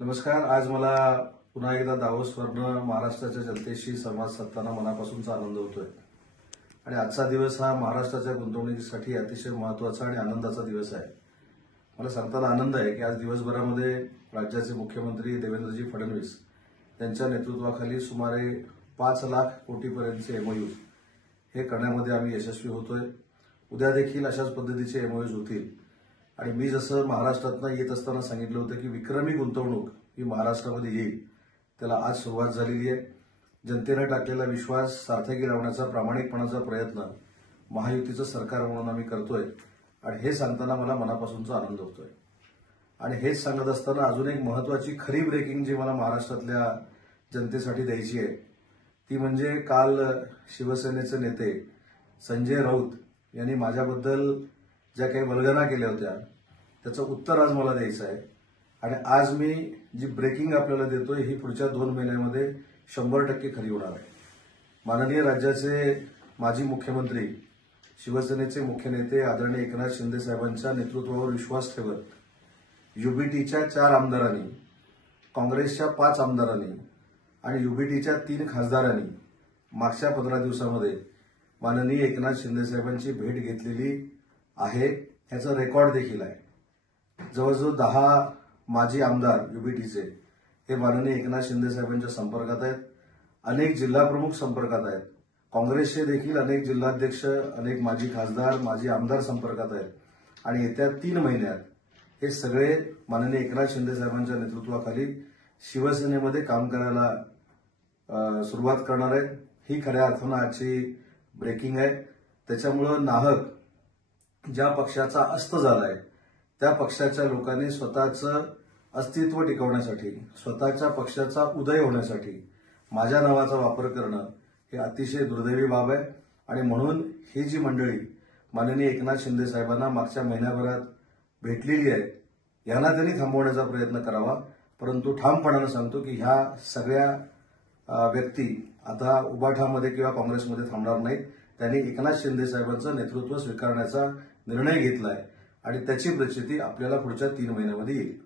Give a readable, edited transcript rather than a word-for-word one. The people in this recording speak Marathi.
नमस्कार. आज मला पुन्हा एकदा दावोसवरनं महाराष्ट्राच्या जनतेशी संवाद साधताना मनापासूनचा आनंद होतोय. आणि आजचा दिवस हा महाराष्ट्राच्या गुंतवणुकीसाठी अतिशय महत्वाचा आणि आनंदाचा दिवस आहे. मला सांगताना आनंद आहे की आज दिवसभरामध्ये राज्याचे मुख्यमंत्री देवेंद्रजी फडणवीस यांच्या नेतृत्वाखाली सुमारे 5 लाख कोटीपर्यंतचे एमओयू हे करण्यामध्ये आम्ही यशस्वी होतोय. उद्या देखील अशाच पद्धतीचे एमओयूज होतील. आणि मी जसं महाराष्ट्रातनं येत असताना सांगितलं होतं की विक्रमी गुंतवणूक ही महाराष्ट्रामध्ये येईल, त्याला आज सुरुवात झालेली आहे. जनतेनं टाकलेला विश्वास सार्थकी लावण्याचा प्रामाणिकपणाचा प्रयत्न महायुतीचं सरकार म्हणून आम्ही करतोय. आणि हे सांगताना मला मनापासूनचा आनंद होतोय. आणि हेच सांगत असताना अजून एक महत्वाची खरी ब्रेकिंग जी मला महाराष्ट्रातल्या जनतेसाठी द्यायची आहे ती म्हणजे काल शिवसेनेचे नेते संजय राऊत यांनी माझ्याबद्दल ज्या काही वल्गना केल्या होत्या त्याचं उत्तर आज मला द्यायचं आहे. आणि आज मी जी ब्रेकिंग आपल्याला देतोय ही पुढच्या 2 महिन्यांमध्ये 100% खरी होणार आहे. माननीय राज्याचे माजी मुख्यमंत्री शिवसेनेचे मुख्य नेते आदरणीय एकनाथ शिंदे साहेबांच्या नेतृत्वावर विश्वास ठेवत युबीटीच्या 4 आमदारांनी, काँग्रेसच्या 5 आमदारांनी आणि युबीटीच्या 3 खासदारांनी मागच्या 15 दिवसामध्ये माननीय एकनाथ शिंदे साहेबांची भेट घेतलेली आहे. याचा रेकॉर्ड देखील आहे. जवळजवळ 10 माजी आमदार युबीटीचे हे माननीय एकनाथ शिंदे साहेबांच्या संपर्कात आहेत. अनेक जिल्हाप्रमुख संपर्कात आहेत. काँग्रेसचे देखील अनेक जिल्हाध्यक्ष, अनेक माजी खासदार, माजी आमदार संपर्कात आहेत. आणि येत्या 3 महिन्यात हे सगळे माननीय एकनाथ शिंदे साहेबांच्या नेतृत्वाखाली शिवसेनेमध्ये काम करायला सुरुवात करणार आहेत. ही खऱ्या अर्थानं आजची ब्रेकिंग आहे. त्याच्यामुळं नाहक ज्या पक्षाचा अस्त झालाय त्या पक्षाच्या लोकांनी स्वतःचं अस्तित्व टिकवण्यासाठी, स्वतःच्या पक्षाचा उदय होण्यासाठी माझ्या नावाचा वापर करणं हे अतिशय दुर्दैवी बाब आहे. आणि म्हणून ही जी मंडळी माननीय एकनाथ शिंदे साहेबांना मागच्या महिन्याभरात भेटलेली आहे यांना त्यांनी थांबवण्याचा प्रयत्न करावा. परंतु ठामपणानं सांगतो की ह्या सगळ्या व्यक्ती आता उबाठामध्ये किंवा काँग्रेसमध्ये थांबणार नाहीत. त्यांनी एकनाथ शिंदे साहेबांचं नेतृत्व स्वीकारण्याचा निर्णय घेतलाय आणि त्याची प्रचिती आपल्याला पुढच्या 3 महिन्यामध्ये येईल.